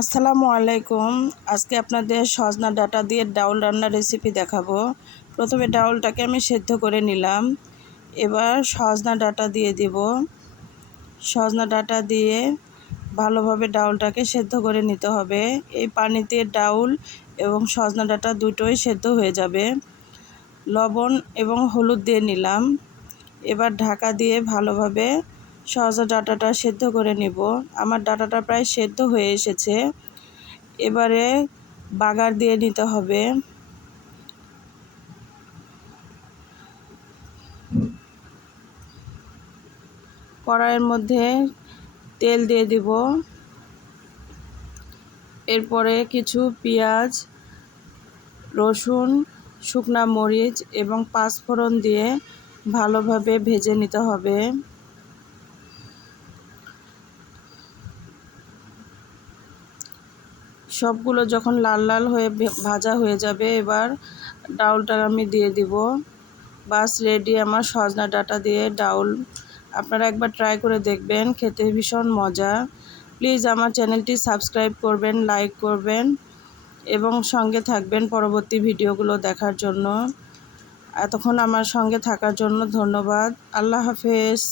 আসসালামু আলাইকুম। আজকে আপনাদের সজনা ডাঁটা দিয়ে ডাউল রান্নার রেসিপি দেখাবো। প্রথমে ডাউলটাকে আমি সেদ্ধ করে নিলাম। এবার সজনা ডাঁটা দিয়ে দিব। সজনা ডাঁটা দিয়ে ভালোভাবে ডাউলটাকে সেদ্ধ করে নিতে হবে। এই পানিতে ডাউল এবং সজনা ডাঁটা দুটোই সেদ্ধ হয়ে যাবে। লবণ এবং হলুদ দিয়ে নিলাম। এবার ঢাকা দিয়ে ভালোভাবে সজনা ডাঁটাটা সেদ্ধ করে নিব। আমার ডাঁটাটা প্রায় সেদ্ধ হয়ে এসেছে। এবারে বাগার দিয়ে নিতে হবে। কড়াইয়ের মধ্যে তেল দিয়ে দিব। এরপরে কিছু পেঁয়াজ, রসুন, শুকনা মরিচ এবং পাঁচফোড়ন দিয়ে ভালোভাবে ভেজে নিতে হবে। সবগুলো যখন লাল লাল হয়ে ভাজা হয়ে যাবে, এবার ডাউলটা আমি দিয়ে দিব। বাস রেডি আমার সজনা ডাঁটা দিয়ে ডাউল। আপনারা একবার ট্রাই করে দেখবেন, খেতে ভীষণ মজা। প্লিজ আমার চ্যানেলটি সাবস্ক্রাইব করবেন, লাইক করবেন এবং সঙ্গে থাকবেন পরবর্তী ভিডিওগুলো দেখার জন্য। এতক্ষণ আমার সঙ্গে থাকার জন্য ধন্যবাদ। আল্লাহ হাফেজ।